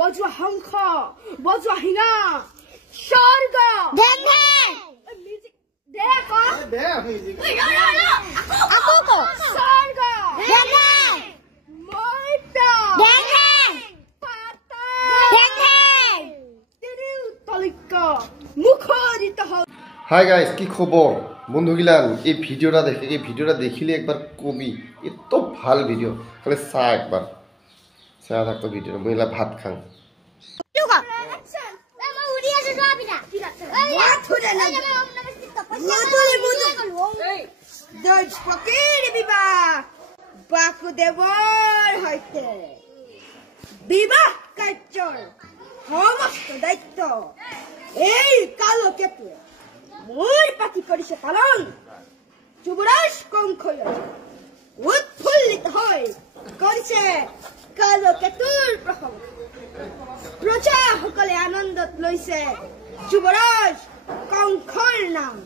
বজোৱা হংস বজোৱা হিঙা স্বৰ্গ হাই গাইস কি খবর বন্ধুগিলান এই ভিডিওটা দেখিলে একবার কবি এত ভাল ভিডিও খালি চা একবার চা থাকতো ভিডিও মহিলা ভাত খাং বাসুদেৱৰ সৈতে বিবাহ কাৰ্যৰ সমস্ত দায়িত্ব এই কালকেতুৱে মোৰ পাতি কৰিছে পালন যুৱৰাজ কংসই উৎফুল্লিত হৈ কৰিছে কালকেতুৰ প্ৰশংসা প্ৰজাসকলে আনন্দত লৈছে যুৱৰাজ কংসৰ নাম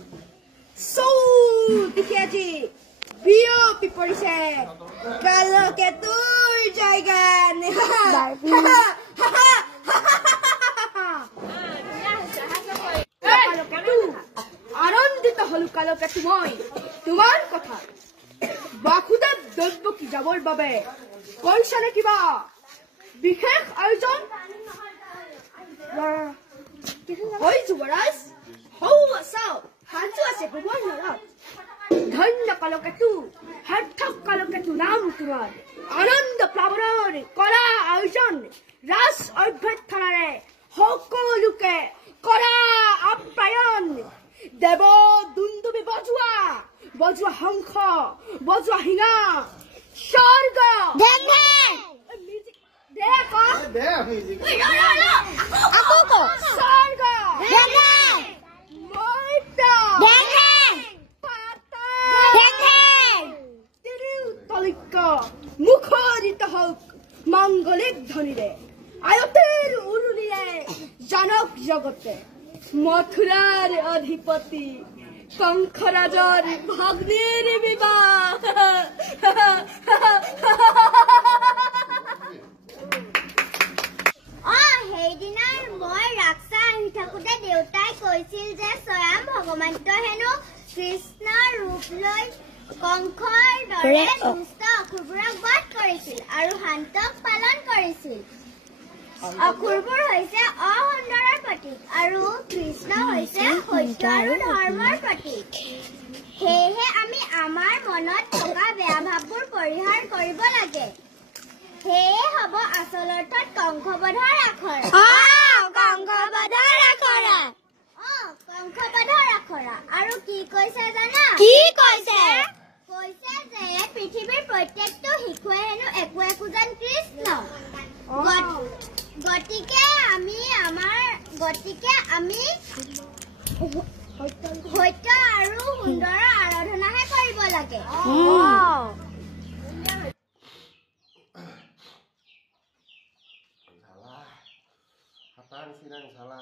চৌদিশে আজি বিয়পি পৰিছে কালকেতুৰ জায়গা আনন্দিত হলো কালকেতু মই তোমাৰ কথা বাসুদেৱ দৈৱকী যাবৰ বাবে কৰিছানে কিবা বিশেষ আয়োজন ঐ যুৱৰাজ হৌ চাও সাজু আছে গভৰ্ণৰত ধন্য কালকেতু সাৰ্থক কালকেতু নাম তোমাৰ আনন্দ প্লাৱনৰ কৰা আয়োজন ৰাজ অভ্যৰ্থনাৰে সকলোকে কৰা আপ্যায়ন দেৱ দুন্দুবি বজোৱা হংস বজোৱা হিঙা স্বৰ্গ মুখৰিত হওক মাংগলিক ধ্বনিৰে আয়তেৰ উৰুনিৰে জানক জগতে মথুৰাৰ অধিপতি কংসৰাজৰ ভগ্নীৰ বিবাহ সেইদিনাৰ মই ৰাক্সা আহি থাকোঁতে দেউতাই কৈছিল যে স্বয়ং ভগৱন্ত হেনো কৃষ্ণৰ ৰূপ লৈ কংসৰ দৰে দুষ্ট অসুৰবোৰক বধ কৰিছিল আৰু শান্তক পালন কৰিছিল অসুৰবোৰ হৈছে অসুন্দৰৰ প্ৰতীক আৰু কৃষ্ণ হৈছে সত্য আৰু ধৰ্মৰ প্ৰতীক সেয়েহে আমি আমাৰ মনত থকা বেয়া ভাৱবোৰ পৰিহাৰ কৰিব লাগে সেয়ে হ'ব আচল অৰ্থত কংসবধৰ আখৰা আৰু কি কৈছে জানা কৈছে যে পৃথিৱীৰ প্ৰত্যেকটো শিশুৱে হেনো একো একোজন কৃষ্ণ গতিকে আমি সত্য আৰু সুন্দৰৰ আৰাধনাহে কৰিব লাগে ঝালা